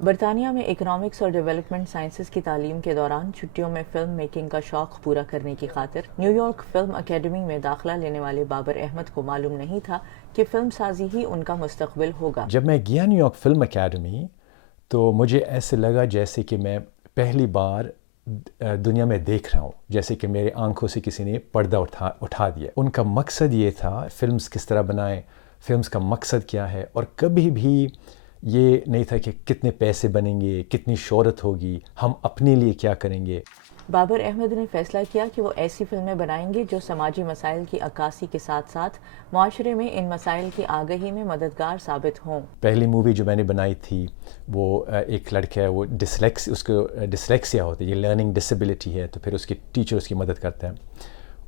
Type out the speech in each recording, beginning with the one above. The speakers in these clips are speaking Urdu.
برطانیہ میں اکنامکس اور ڈیولپمنٹ سائنسز کی تعلیم کے دوران چھٹیوں میں فلم میکنگ کا شوق پورا کرنے کی خاطر نیو یارک فلم اکیڈمی میں داخلہ لینے والے بابر احمد کو معلوم نہیں تھا کہ فلم سازی ہی ان کا مستقبل ہوگا۔ جب میں گیا نیو یارک فلم اکیڈمی تو مجھے ایسے لگا جیسے کہ میں پہلی بار دنیا میں دیکھ رہا ہوں، جیسے کہ میرے آنکھوں سے کسی نے پردہ اٹھا دیا۔ ان کا مقصد یہ تھا فلمز کس طرح بنائیں، فلمز کا مقصد کیا ہے، اور کبھی بھی یہ نہیں تھا کہ کتنے پیسے بنیں گے، کتنی شہرت ہوگی، ہم اپنے لیے کیا کریں گے۔ بابر احمد نے فیصلہ کیا کہ وہ ایسی فلمیں بنائیں گے جو سماجی مسائل کی عکاسی کے ساتھ ساتھ معاشرے میں ان مسائل کی آگہی میں مددگار ثابت ہوں۔ پہلی مووی جو میں نے بنائی تھی وہ ایک لڑکا ہے، وہ اس کو ڈسلیکسیا ہوتی ہے، یہ لرننگ ڈسیبلٹی ہے، تو پھر اس کی ٹیچر اس کی مدد کرتا ہے۔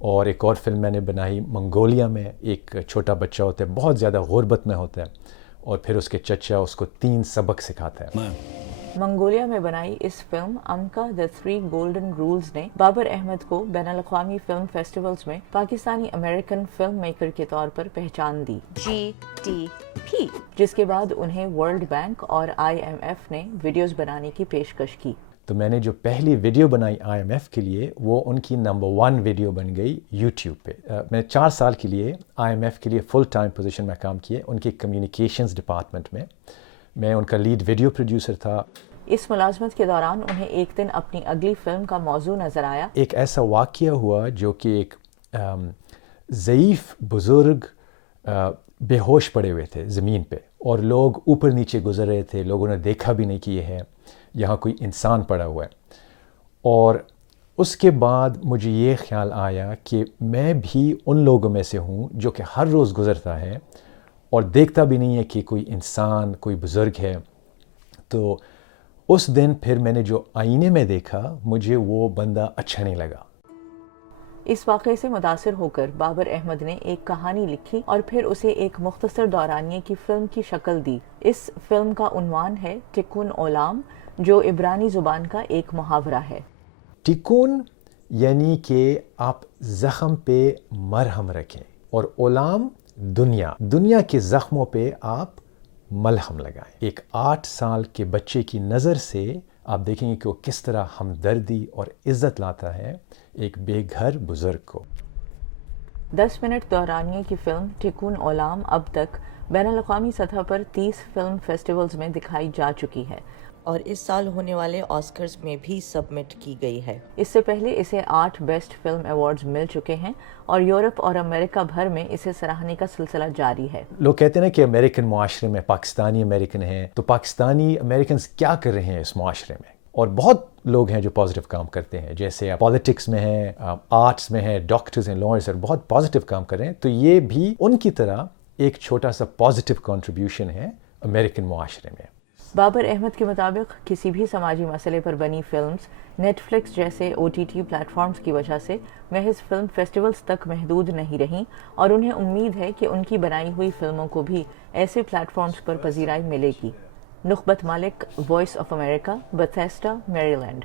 اور ایک اور فلم میں نے بنائی منگولیا میں، ایک چھوٹا بچہ ہوتا ہے، بہت زیادہ غربت میں ہوتا ہے، اور پھر اس کے چچا اس کو 3 سبق سکھاتا ہے۔ منگولیا میں بنائی اس فلم امکا دی 3 گولڈن رولز نے بابر احمد کو بین الاقوامی فلم فیسٹیولز میں پاکستانی امریکن فلم میکر کے طور پر پہچان دی، GTP، جس کے بعد انہیں ورلڈ بینک اور IMF نے ویڈیوز بنانے کی پیشکش کی۔ تو میں نے جو پہلی ویڈیو بنائی IMF کے لیے وہ ان کی نمبر 1 ویڈیو بن گئی یوٹیوب پہ۔ میں 4 سال کے لیے IMF کے لیے فل ٹائم پوزیشن میں کام کیے، ان کی کمیونیکیشنز ڈپارٹمنٹ میں میں ان کا لیڈ ویڈیو پروڈیوسر تھا۔ اس ملازمت کے دوران انہیں ایک دن اپنی اگلی فلم کا موضوع نظر آیا۔ ایک ایسا واقعہ ہوا جو کہ ایک ضعیف بزرگ بے ہوش پڑے ہوئے تھے زمین پہ، اور لوگ اوپر نیچے گزر رہے تھے، لوگوں نے دیکھا بھی نہیں کہ یہ ہے یہاں کوئی انسان پڑا ہوا ہے۔ اور اس کے بعد مجھے یہ خیال آیا کہ میں بھی ان لوگوں میں سے ہوں جو کہ ہر روز گزرتا ہے اور دیکھتا بھی نہیں ہے کہ کوئی انسان، کوئی بزرگ ہے۔ تو اس دن پھر میں نے جو آئینے میں دیکھا، مجھے وہ بندہ اچھا نہیں لگا۔ اس واقعے سے متاثر ہو کر بابر احمد نے ایک کہانی لکھی اور پھر اسے ایک مختصر دورانیے کی فلم کی شکل دی۔ اس فلم کا عنوان ہے ٹکون اولام، جو عبرانی زبان کا ایک محاورہ ہے۔ ٹکون یعنی کہ آپ زخم پہ مرہم رکھیں، اور اولام دنیا کے زخموں پہ آپ ملہم لگائیں۔ ایک 8 سال کے بچے کی نظر سے آپ دیکھیں گے کہ وہ کس طرح ہمدردی اور عزت لاتا ہے ایک بے گھر بزرگ کو۔ 10 منٹ دورانیے کی فلم ٹکون اولام اب تک بین الاقوامی سطح پر 30 فلم فیسٹیولز میں دکھائی جا چکی ہے اور اس سال ہونے والے آسکرز میں بھی سبمٹ کی گئی ہے۔ اس سے پہلے اسے 8 بیسٹ فلم ایوارڈز مل چکے ہیں اور یورپ اور امریکہ بھر میں اسے سراہنے کا سلسلہ جاری ہے۔ لوگ کہتے ہیں کہ امریکن معاشرے میں پاکستانی امریکن ہیں، تو پاکستانی امریکنز کیا کر رہے ہیں اس معاشرے میں؟ اور بہت لوگ ہیں جو پازیٹیو کام کرتے ہیں، جیسے پالیٹکس میں ہیں، آرٹس میں ہیں، ڈاکٹرز ہیں، لائرز ہیں، بہت پازیٹیو کام کر رہے ہیں۔ تو یہ بھی ان کی طرح ایک چھوٹا سا پازیٹیو کنٹریبیوشن ہے امریکن معاشرے میں۔ بابر احمد کے مطابق کسی بھی سماجی مسئلے پر بنی فلمز نیٹ فلکس جیسے OTT پلیٹ فارمز کی وجہ سے محض فلم فیسٹیولز تک محدود نہیں رہیں، اور انہیں امید ہے کہ ان کی بنائی ہوئی فلموں کو بھی ایسے پلیٹ فارمز پر پذیرائی ملے گی۔ نخبت مالک، وائس آف امریکہ، بتھیسڈا، میری لینڈ۔